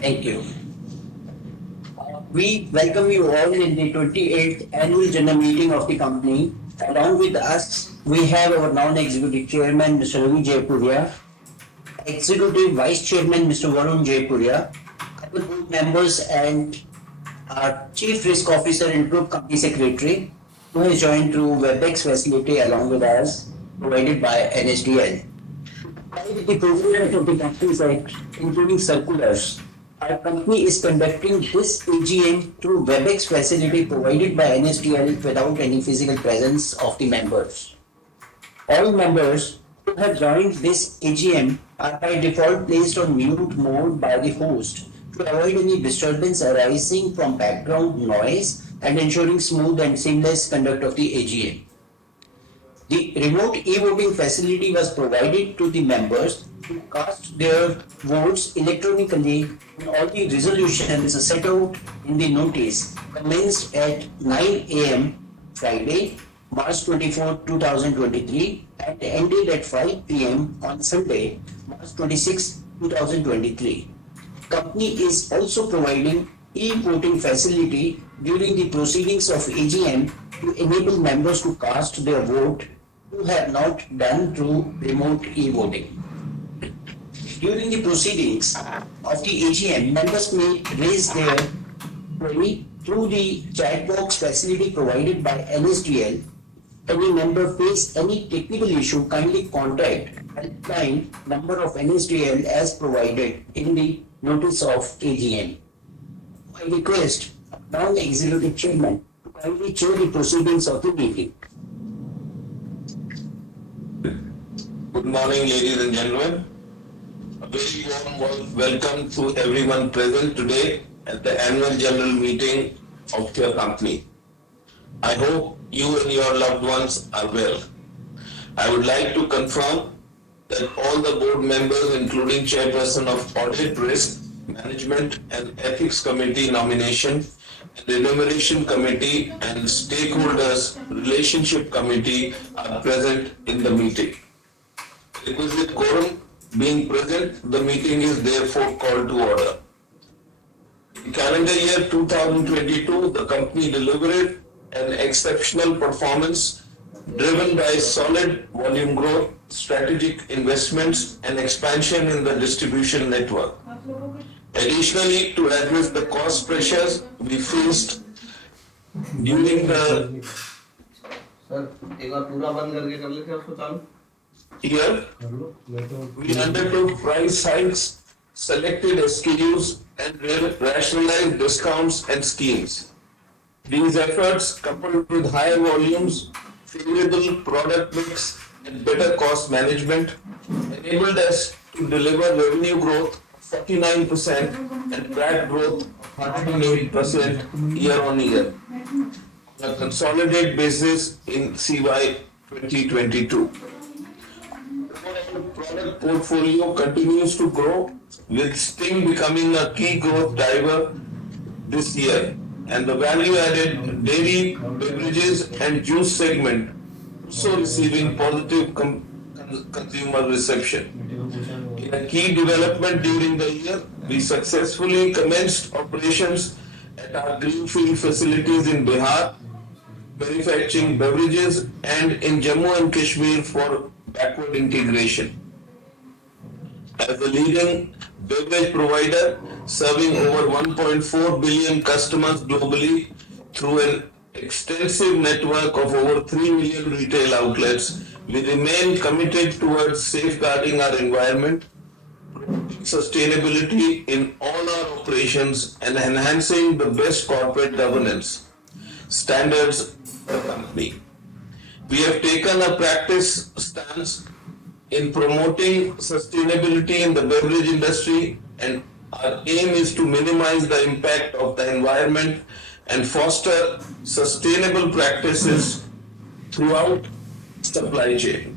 Thank you. We welcome you all in the 28th annual general meeting of the company. Along with us, we have our non-executive chairman, Mr. Ravi Jaipuria, executive vice chairman, Mr. Varun Jaipuria, our board members, and our chief risk officer and group company secretary, who has joined through WebEx facility along with us, provided by NSDL. With the provisions of the Companies Act, including circulars, our company is conducting this AGM through WebEx facility provided by NSDL without any physical presence of the members. All members who have joined this AGM are by default placed on mute mode by the host to avoid any disturbance arising from background noise and ensuring smooth and seamless conduct of the AGM. The remote e-voting facility was provided to the members to cast their votes electronically on all the resolutions set out in the notice commenced at 9 a.m. Friday, March 24, 2023 and ended at 5 p.m. on Sunday, March 26, 2023. Company is also providing e-voting facility during the proceedings of AGM to enable members to cast their vote who have not done through remote e-voting. During the proceedings of the AGM, members may raise their query through the chat box facility provided by NSDL. Any member face any technical issue, kindly contact helpline number of NSDL as provided in the notice of AGM. I request non-executive chairman to kindly chair the proceedings of the meeting. Good morning, ladies and gentlemen. A very warm welcome to everyone present today at the annual general meeting of your company. I hope you and your loved ones are well. I would like to confirm that all the board members, including Chairperson of Audit, Risk, Management and Ethics Committee Nomination and Remuneration Committee and Stakeholders Relationship Committee are present in the meeting. Requisite quorum being present, the meeting is therefore called to order. In calendar year 2022, the company delivered an exceptional performance driven by solid volume growth, strategic investments and expansion in the distribution network. Additionally, to address the cost pressures we faced during the year, we undertook price hikes, selected SKUs and rationalized discounts and schemes. These efforts, coupled with higher volumes, favorable product mix and better cost management, enabled us to deliver revenue growth of 49% and PAT growth of 108% year on year on a consolidated basis in CY 2022. Product portfolio continues to grow, with Sting becoming a key growth driver this year, and the value-added dairy, beverages and juice segment also receiving positive consumer reception. In a key development during the year, we successfully commenced operations at our greenfield facilities in Bihar, manufacturing beverages, and in Jammu and Kashmir for backward integration. As a leading beverage provider serving over 1.4 billion customers globally through an extensive network of over 3 million retail outlets, we remain committed towards safeguarding our environment, sustainability in all our operations, and enhancing the best corporate governance standards of the company. We have taken a practice stance in promoting sustainability in the beverage industry, and our aim is to minimize the impact of the environment and foster sustainable practices throughout supply chain.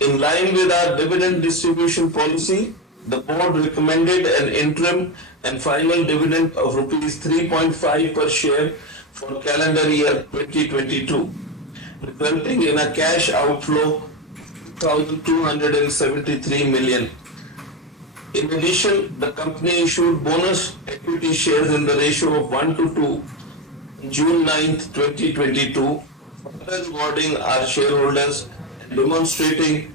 In line with our dividend distribution policy, the board recommended an interim and final dividend of rupees 3.5 per share for calendar year 2022, resulting in a cash outflow of 1,273 million. In addition, the company issued bonus equity shares in the ratio of 1 to 2 on June 9th, 2022, further rewarding our shareholders and demonstrating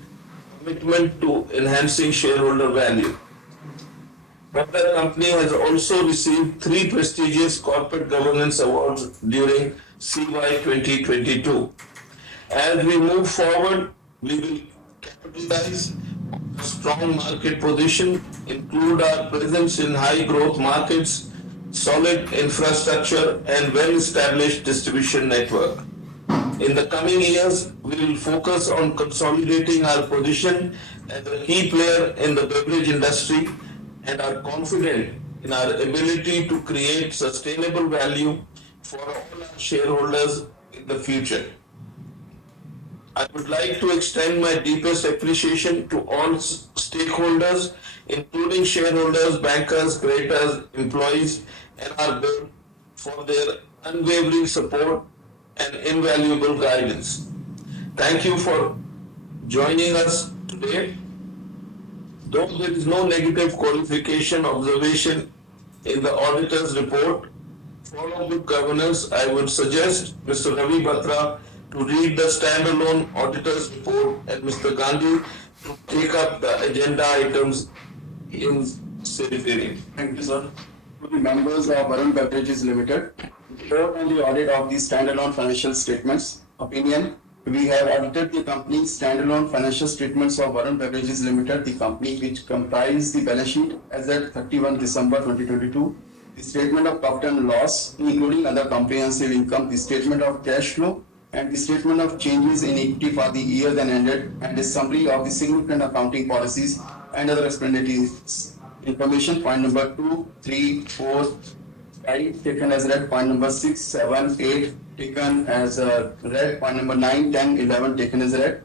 commitment to enhancing shareholder value. But the company has also received three prestigious corporate governance awards during CY 2022. As we move forward, we will capitalize on a strong market position, include our presence in high growth markets, solid infrastructure, and well-established distribution network. In the coming years, we will focus on consolidating our position as a key player in the beverage industry and are confident in our ability to create sustainable value for all our shareholders in the future. I would like to extend my deepest appreciation to all stakeholders, including shareholders, bankers, creditors, employees, and our board for their unwavering support and invaluable guidance. Thank you for joining us today. Though there is no negative qualification observation in the auditor's report, follow good governance, I would suggest Mr. Ravi Batra to read the standalone auditor's report and Mr. Gandhi to take up the agenda items in safe hearing. Thank you, sir. To the members of Varun Beverages Limited, report on the audit of the standalone financial statements. Opinion. We have audited the company's standalone financial statements of Varun Beverages Limited, the company which comprise the balance sheet as at 31 December 2022, the statement of profit and loss, including other comprehensive income, the statement of cash flow, and the statement of changes in equity for the year then ended, and a summary of the significant accounting policies and other explanations. Information point number 2, 3, 4, 5 taken as read, point number 6, 7, 8 taken as read, point number 9, 10, 11 taken as read,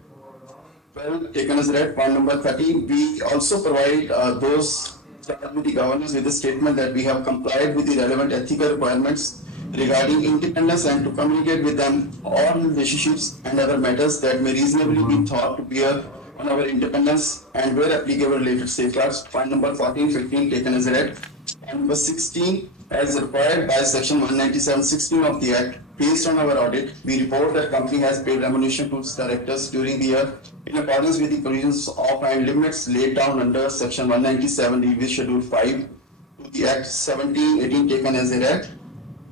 12 taken as read, point number 13. We also provide those charged with the governance with the statement that we have complied with the relevant ethical requirements regarding independence and to communicate with them all relationships and other matters that may reasonably be thought to bear on our independence and where applicable related safeguards. Point number 14, 15 taken as read. Point number 16, as required by section 197(16) of the Act, based on our audit, we report that company has paid remuneration to its directors during the year in accordance with the provisions of and limits laid down under section 197 Revised Schedule 5 to the Act 1718 taken as a read.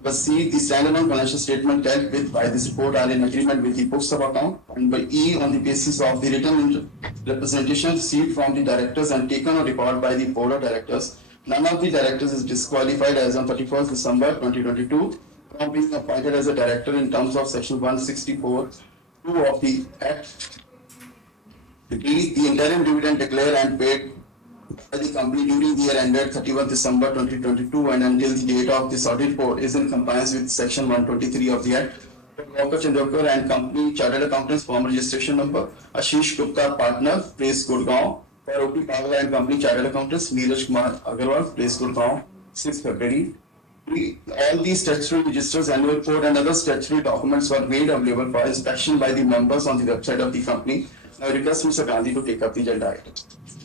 But C, the standalone financial statement dealt with by this report are in agreement with the books of account, and by E, on the basis of the written representation received from the directors and taken on record by the board of directors, none of the directors is disqualified as on 31st December 2022 from being appointed as a director in terms of section 164(2) of the Act. D, the interim dividend declared and paid by the company during the year ended 31 December 2022 and until the date of this audit report is in compliance with section 123 of the Act. Walker Chandorkar and Company Chartered Accountants, form registration number Ashish Gupta, partner, place Gurgaon. For OP Power and Company Chartered Accountants, Neeraj Kumar Agarwal, place Gurgaon, 6 February. All these statutory registers, annual report and other statutory documents were made available for inspection by the members on the website of the company. I request Mr. Gandhi to take up the agenda item.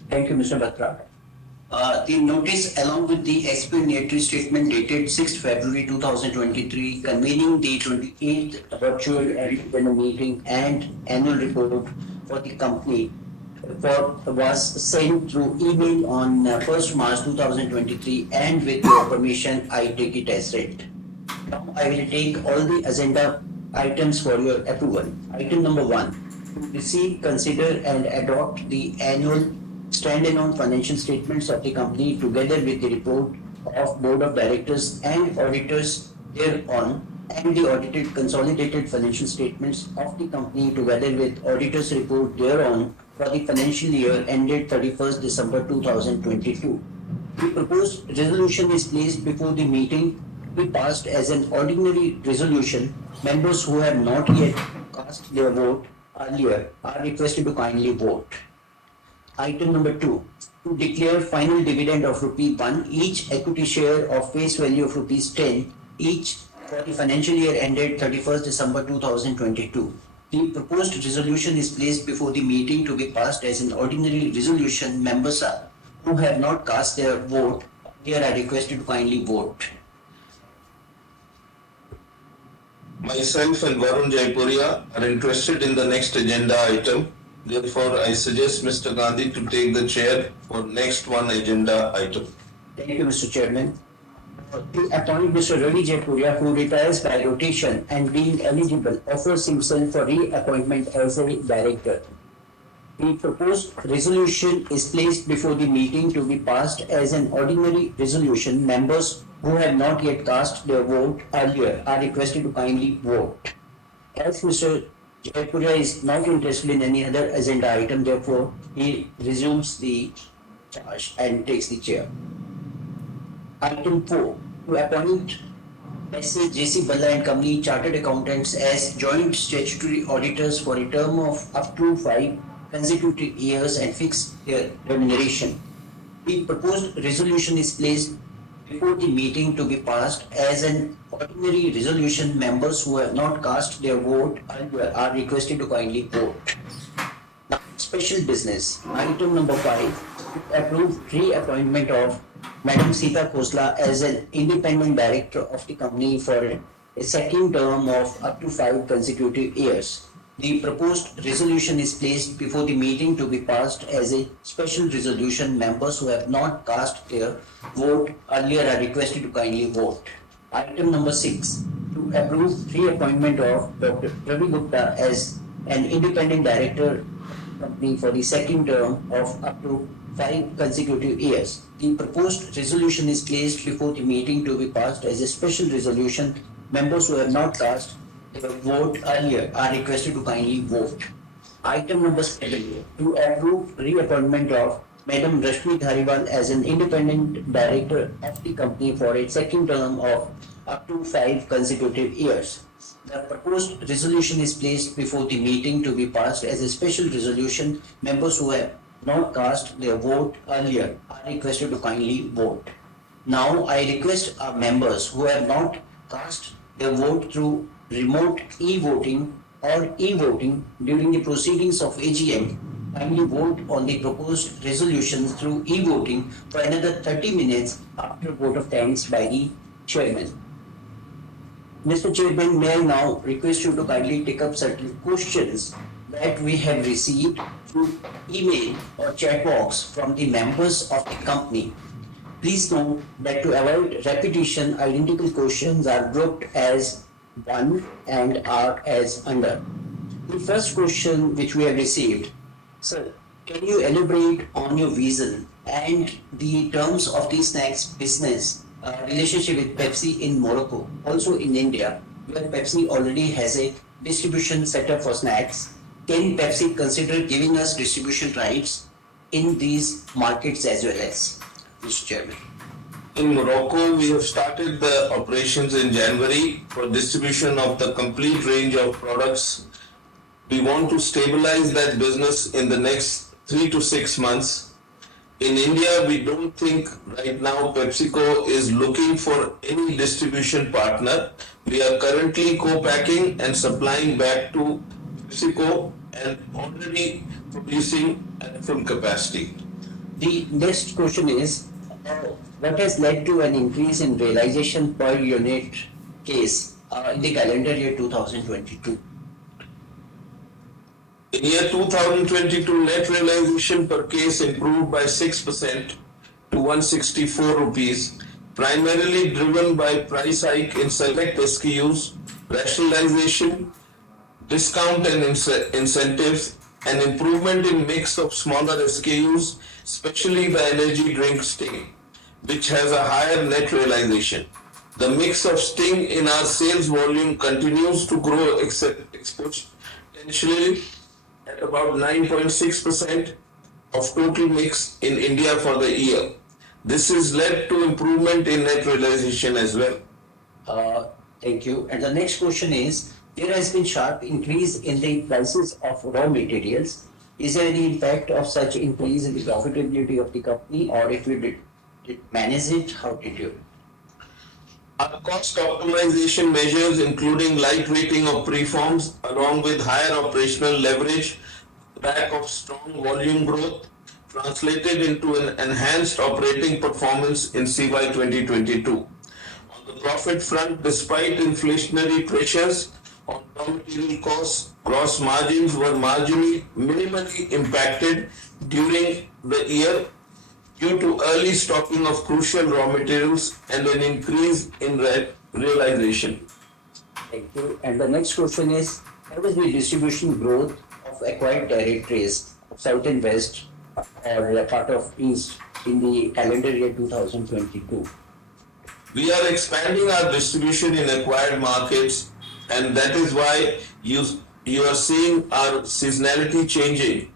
Thank you, Mr. Batra. The notice along with the explanatory statement dated 6th February 2023 convening the 28th virtual annual meeting and annual report for the company was sent through email on 1st March 2023, and with your permission I take it as read. Now I will take all the agenda items for your approval. Item number 1, to receive, consider and adopt the annual standalone financial statements of the company together with the report of board of directors and auditors thereon, and the audited consolidated financial statements of the company together with auditors report thereon for the financial year ended 31st December 2022. The proposed resolution is placed before the meeting to be passed as an ordinary resolution. Members who have not yet cast their vote earlier are requested to kindly vote. Item number 2, to declare final dividend of ₹1 each, equity share of face value of ₹10 each for the financial year ended 31st December 2022. The proposed resolution is placed before the meeting to be passed as an ordinary resolution. Members who have not cast their vote, here are requested to kindly vote. Myself and Varun Jaipuria are interested in the next agenda item. Therefore, I suggest Mr. Gandhi to take the chair for next one agenda item. Thank you, Mr. Chairman. We appoint Mr. Ravi Jaipuria, who retires by rotation and being eligible, offers himself for reappointment as a director. The proposed resolution is placed before the meeting to be passed as an ordinary resolution. Members who have not yet cast their vote earlier are requested to kindly vote. As Mr. Jaipuria is not interested in any other agenda item, therefore he resumes the charge and takes the chair. Item 4, to appoint S.A. J.C. Balla and Company Chartered Accountants as joint statutory auditors for a term of up to 5 consecutive years and fix their remuneration. The proposed resolution is placed before the meeting to be passed as an ordinary resolution. Members who have not cast their vote earlier are requested to kindly vote. Now, special business. Item number 5, to approve reappointment of Madam Sita Khosla as an independent director of the company for a second term of up to 5 consecutive years. The proposed resolution is placed before the meeting to be passed as a special resolution. Members who have not cast their vote earlier are requested to kindly vote. Item number 6, to approve reappointment of Dr. Ravi Gupta as an independent director of the company for the second term of up to 5 consecutive years. The proposed resolution is placed before the meeting to be passed as a special resolution. Members who have not cast their vote earlier are requested to kindly vote. Item number 7, to approve reappointment of Madam Rashmi Dhariwal as an independent director of the company for a second term of up to 5 consecutive years. The proposed resolution is placed before the meeting to be passed as a special resolution. Members who have not cast their vote earlier are requested to kindly vote. Now I request our members who have not cast their vote through remote e-voting or e-voting during the proceedings of AGM kindly vote on the proposed resolutions through e-voting for another 30 minutes after vote of thanks by the chairman. Mr. Chairman, may I now request you to kindly take up certain questions that we have received through email or chat box from the members of the company. Please note that to avoid repetition, identical questions are grouped as one and are as under. The first question which we have received, sir, can you elaborate on your vision and the terms of the snacks business relationship with Pepsi in Morocco, also in India, where Pepsi already has a distribution setup for snacks? Can Pepsi consider giving us distribution rights in these markets as well as, Mr. Chairman? In Morocco, we have started the operations in January for distribution of the complete range of products. We want to stabilize that business in the next 3 to 6 months. In India, we don't think right now PepsiCo is looking for any distribution partner. We are currently co-packing and supplying back to PepsiCo and already producing at full capacity. The next question is, what has led to an increase in realization per unit case in the calendar year 2022? In year 2022, net realization per case improved by 6% to 164 rupees, primarily driven by price hike in select SKUs, rationalization, discount and incentives, and improvement in mix of smaller SKUs, especially the energy drink Sting, which has a higher net realization. The mix of Sting in our sales volume continues to grow exponentially at about 9.6% of total mix in India for the year. This has led to improvement in net realization as well. Thank you. And the next question is, there has been sharp increase in the prices of raw materials. Is there any impact of such increase in the profitability of the company, or if you did manage it, how did you? Our cost optimization measures, including lightweighting of preforms, along with higher operational leverage, back of strong volume growth, translated into an enhanced operating performance in CY 2022. On the profit front, despite inflationary pressures on raw material costs, gross margins were minimally impacted during the year due to early stocking of crucial raw materials and an increase in realization. Thank you. And the next question is, how is the distribution growth of acquired territories of South and West or a part of East in the calendar year 2022? We are expanding our distribution in acquired markets, and that is why you are seeing our seasonality changing.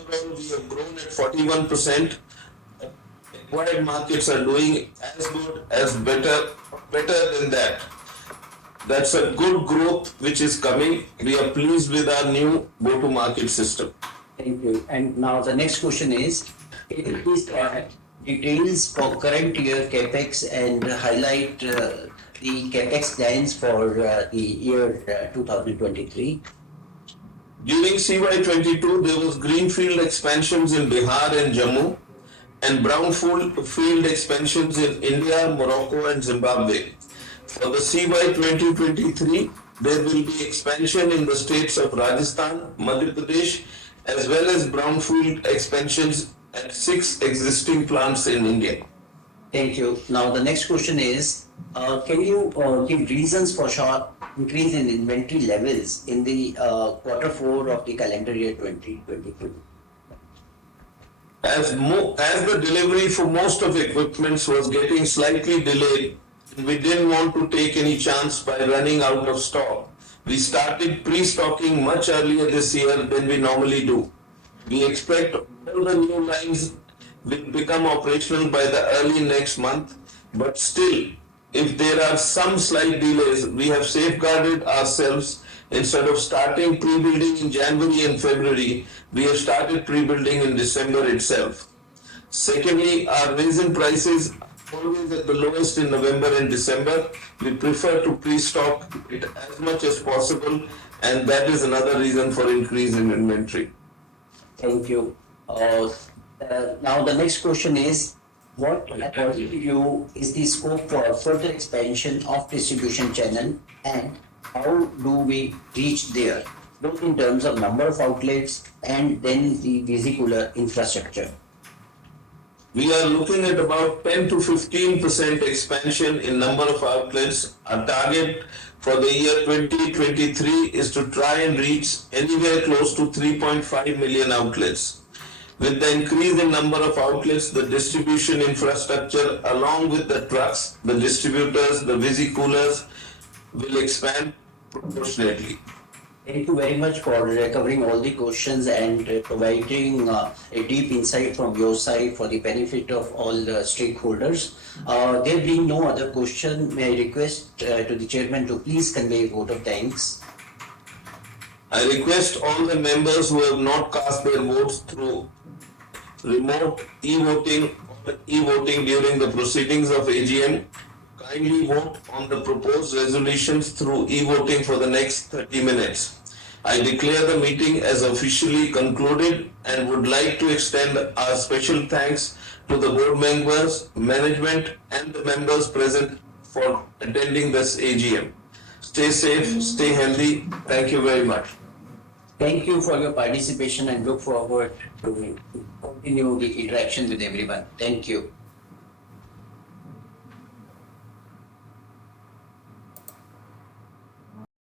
Overall, we have grown at 41%. Acquired markets are doing as good as better than that. That's a good growth which is coming. We are pleased with our new go-to-market system. Thank you. And now the next question is, can you please add details for current year CapEx and highlight the CapEx plans for the year 2023? During CY22, there was greenfield expansions in Bihar and Jammu, and brownfield expansions in India, Morocco, and Zimbabwe. For the CY 2023, there will be expansion in the states of Rajasthan, Madhya Pradesh, as well as brownfield expansions at 6 existing plants in India. Thank you. Now the next question is, can you give reasons for sharp increase in inventory levels in the quarter 4 of the calendar year 2022? As the delivery for most of the equipment was getting slightly delayed, we didn't want to take any chance by running out of stock. We started pre-stocking much earlier this year than we normally do. We expect all the new lines will become operational by the early next month, but still, if there are some slight delays, we have safeguarded ourselves. Instead of starting pre-building in January and February, we have started pre-building in December itself. Secondly, our resin prices always at the lowest in November and December. We prefer to pre-stock it as much as possible, and that is another reason for increase in inventory. Thank you. Now the next question is, what according to you is the scope for further expansion of distribution channel, and how do we reach there, both in terms of number of outlets and then the vesicular infrastructure? We are looking at about 10 to 15% expansion in number of outlets. Our target for the year 2023 is to try and reach anywhere close to 3.5 million outlets. With the increase in number of outlets, the distribution infrastructure along with the trucks, the distributors, the vesiculars will expand proportionately. Thank you very much for covering all the questions and providing a deep insight from your side for the benefit of all the stakeholders. There being no other question, may I request to the chairman to please convey a vote of thanks. I request all the members who have not cast their votes through remote e-voting or e-voting during the proceedings of AGM, kindly vote on the proposed resolutions through e-voting for the next 30 minutes. I declare the meeting as officially concluded and would like to extend our special thanks to the board members, management, and the members present for attending this AGM. Stay safe, stay healthy. Thank you very much. Thank you for your participation and look forward to continue the interaction with everyone. Thank you.